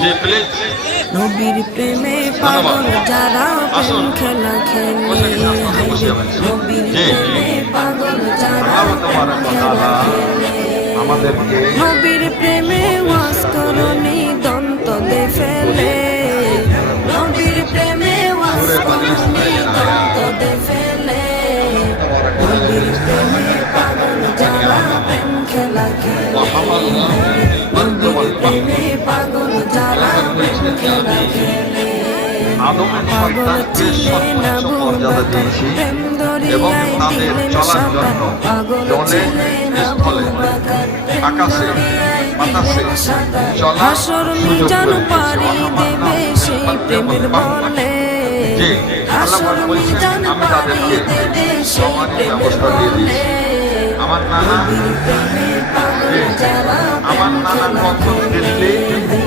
জি please. নবীর প্রেমে পাগল যারা প্রেম খেলা খেলে, নবীর প্রেমে পাগল যারা প্রেম খেলা খেলে, আমাদেরকে নবীর প্রেমে ওয়াজ করনি দন্ত দে ফেলে, নবীর প্রেমে ওয়াজ করনি দন্ত দে ফেলে, নবীর প্রেমে পাগল যারা প্রেম খেলা খেলে, নবীর প্রেমে পাগল যারা প্রেম খেলা খেলে, আদমের পাগল সন্তানকে ছিলেন সর্বোচ্চ আবু মর্যাদা বকর, দিয়েছি প্রেম এবং দরিয়ায় তাদের দিলেন চলার সাঁতার, জন্য পাগল জলে ছিলেন আবু স্থলে বকর, প্রেম আকাশে দরিয়ায় বাতাসে দিলেন সাঁতার, চলার হাসর সুযোগ মিজান করে দিয়েছি। পাড়ি দেবে সেই প্রেমের বলে, জি আল্লাহ হাসর বলছেন মিজান আমি পাড়ি তাদেরকে দেবে সেই সমানের প্রেমের ব্যবস্থা দিয়ে বলে, দিয়েছি। আমার নানা নবীর প্রেমে পাগল যারা আমার প্রেম নানা খেলা কত খেলে, দিল্লি